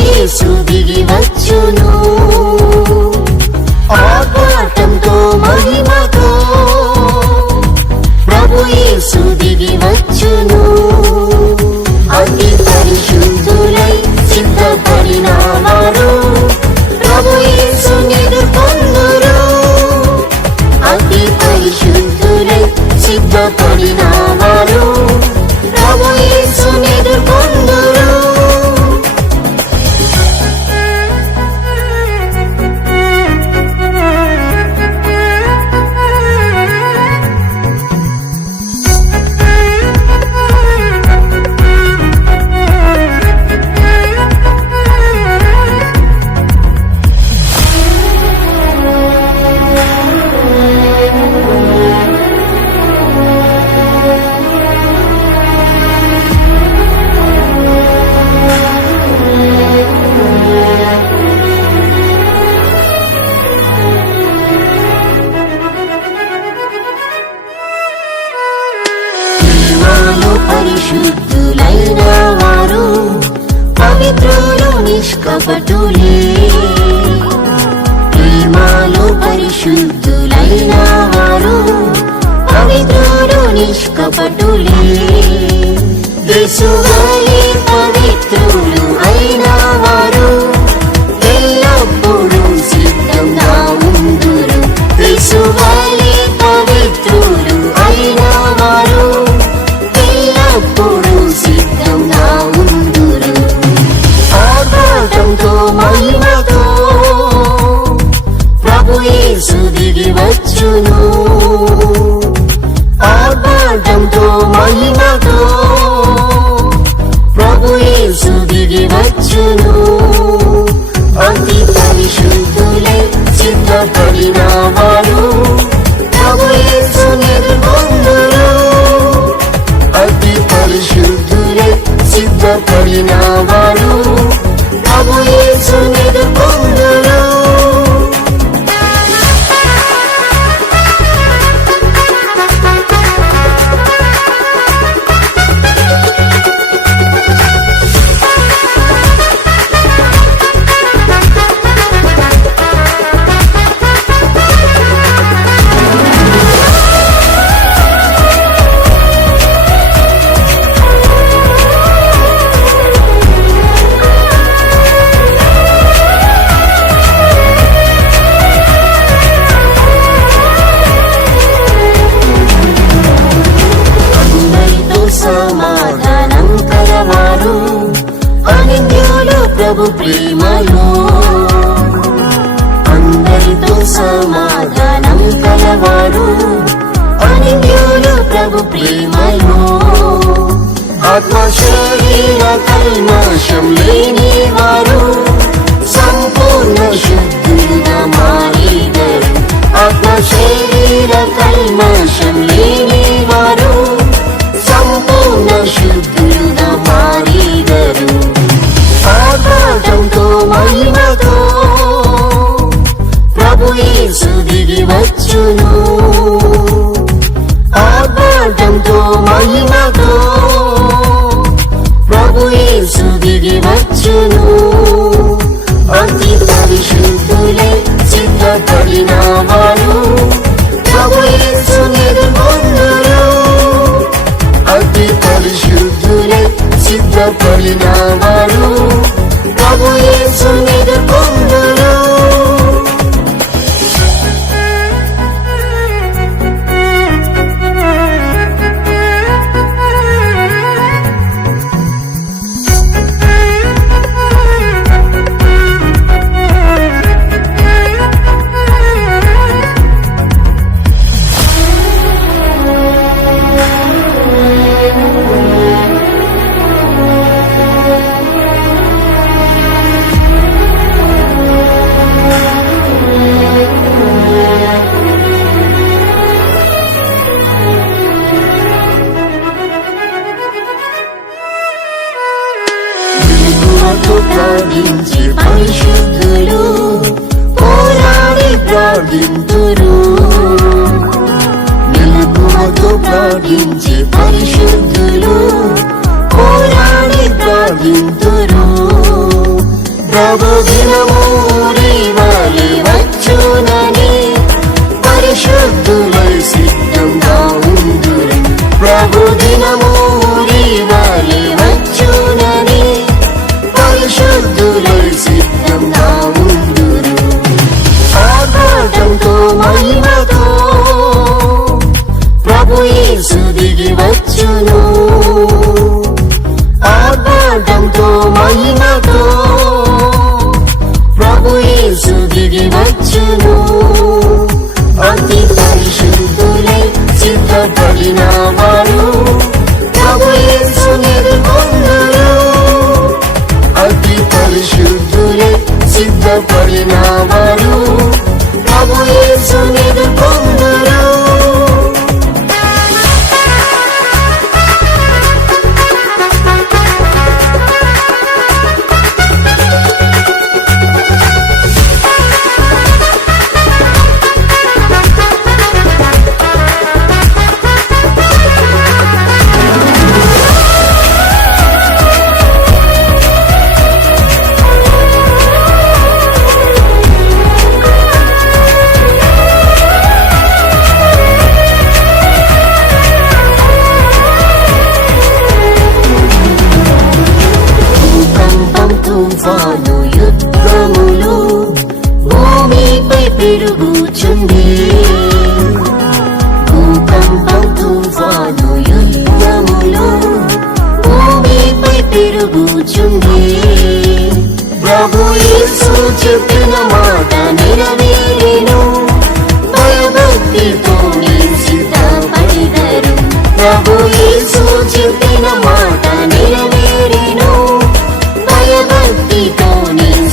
యేసు దిగి వచ్చును ఆర్భాటంతో మహిమతో ప్రభు యేసు దిగి వచ్చును అతి పరిశుద్ధులై సిద్ధపడిన వారు ప్రభు యేసుని ఎదుర్కొందురు అతి పరిశుద్ధులై సిద్ధపడిన వారు ప్రభు యేసుని ఎదుర్కొందురు పరిశుద్ధులైన వారు పవిత్రులు నిష్కపటులే ప్రేమలో పరిశుద్ధులైన వారు పవిత్రులు నిష్కపటులే యేసువలే పవిత్రులు అయిన వారు ఎల్లప్పుడూ సిద్ధంగా ఉందురు యేసువలే పవిత్రులు అయిన వారు ఎల్లప్పుడూ సిద్ధంగా ఉందురు ఆర్భాటంతో మహిమతో ప్రభు యేసు దిగి వచ్చును ఆర్భాటంతో మహిమతో ప్రభు యేసు దిగి వచ్చును అతి పరిశుద్ధులై సిద్ధపడిన వారు ప్రభు యేసుని ఎదుర్కొందురు అతి పరిశుద్ధులై సిద్ధపడిన వారు ప్రభు యేసుని ఎదుర్కొందురు సమాధానం కలవారు అనింద్యులు ప్రభు ప్రేమలో అందరితో సమాధానం కలవారు అనింద్యులు ప్రభు ప్రేమలో ఆత్మ శరీర కల్మషం లేని వారు సంపూర్ణ శుద్ధులుగా మారేదరు ఆత్మ శరీర కల్మషం లేని వారు సంపూర్ణ శుద్ధులుగా మారేదరు ఆర్భాటంతో మహిమతో ప్రభు యేసు దిగి వచ్చును ఆర్భాటంతో మహిమతో ప్రభు యేసు దిగి వచ్చును అతి పరిశుద్ధులై సిద్ధపడిన వారు ప్రభు యేసుని ఎదుర్కొందురు అతి పరిశుద్ధులై సిద్ధపడిన వారు ప్రభు యేసుని ఎదుర్కొందురు ప్రార్థించి పరిశుద్ధులు పోరాడి ప్రార్థింతురు మెలకువతో ప్రార్థించి పరిశుద్ధులు పోరాడి ప్రార్థింతురు ప్రభు దినము రీవలి వచ్చునని పరిశుద్ధులై సిద్ధంగా ఉందురు. ప్రభు దినము రీవలి వచ్చునని పరిశుద్ధులై సిద్ధంగా ఉందురు. ఆర్భాటంతో మహిమతో ప్రభు యేసు దిగి వచ్చును. ఆర్భాటంతో మహిమతో ప్రభు యేసు దిగి వచ్చును. అతి పరిశుద్ధులై సిద్ధపడిన వారు ప్రభు యేసుని ఎదుర్కొందురు. అతి పరిశుద్ధులై సిద్ధపడిన వారు ప్రభు యేసుని ఎదుర్కొందురు. తుఫాను యుద్ధములు భూమిపై పెరుగుచుంది. భూకంపం తుఫాను యుద్ధములు భూమిపై పెరుగుచుంది. ప్రభు యేసు చెప్పిన మాట నెరవేరెను. భయభక్తితో సిద్ధపడిదరు. ప్రభు యేసు చెప్పిన మాట నెరవేరెను. భక్తితో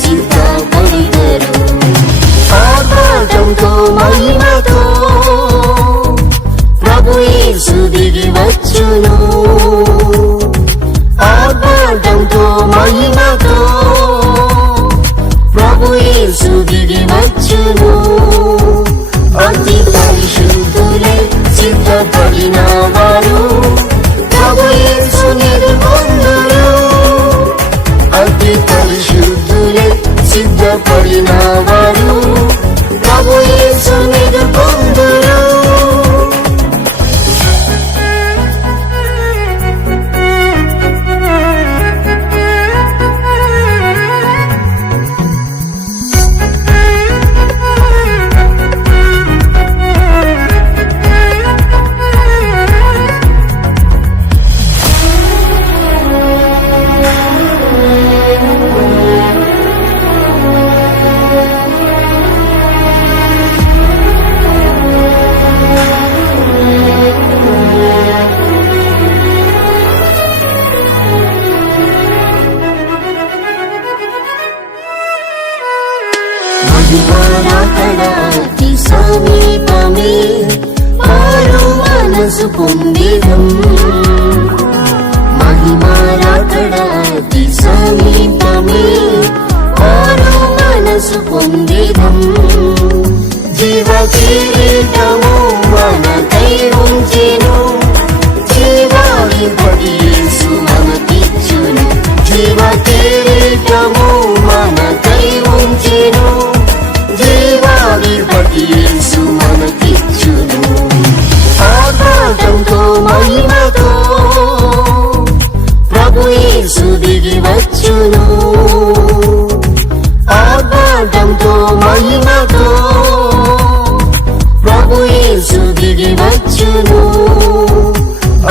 సిద్ధపడిదరు. ఆర్భాటంతో మహిమతో ప్రభు యేసు దిగి వచ్చును. ఆర్భాటంతో మహిమతో ప్రభు యేసు దిగి వచ్చును. అతి పరిశుద్ధులై సిద్ధపడిన వారు ప్రభు యేసుని ఎదుర్కొందురు. అతి పరిశుద్ధులై సిద్ధపడిన వారు ప్రభు యేసుని ఎదుర్కొందురు. అతి సమీపమే వారు మనసు పొందిదం. మహిమారాకడ అతి సమీపమే వారు మనసు పొందిదం. జీవ కిరీటము మనకై ఉంచెను. జీవాధిపతి యేసు మనకిచ్చును. జీవ కిరీటము మనకై ఉంచెను. జీవాధిపతి యేసు మనకిచ్చును. ఆర్భాటంతో మహిమతో ప్రభు యేసు దిగి వచ్చును. ఆర్భాటంతో మహిమతో ప్రభు యేసు దిగి వచ్చును.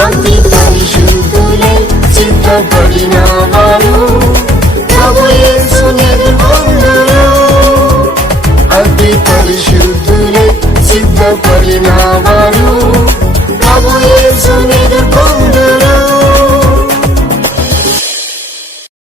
అతి పరిశుద్ధులై సిద్ధపడిన వారు ప్రభు యేసుని ఎదుర్కొందురు. అతి పరిశుద్ధులై సిద్ధపడిన వారు ప్రభు యేసుని ఎదుర్కొందురు.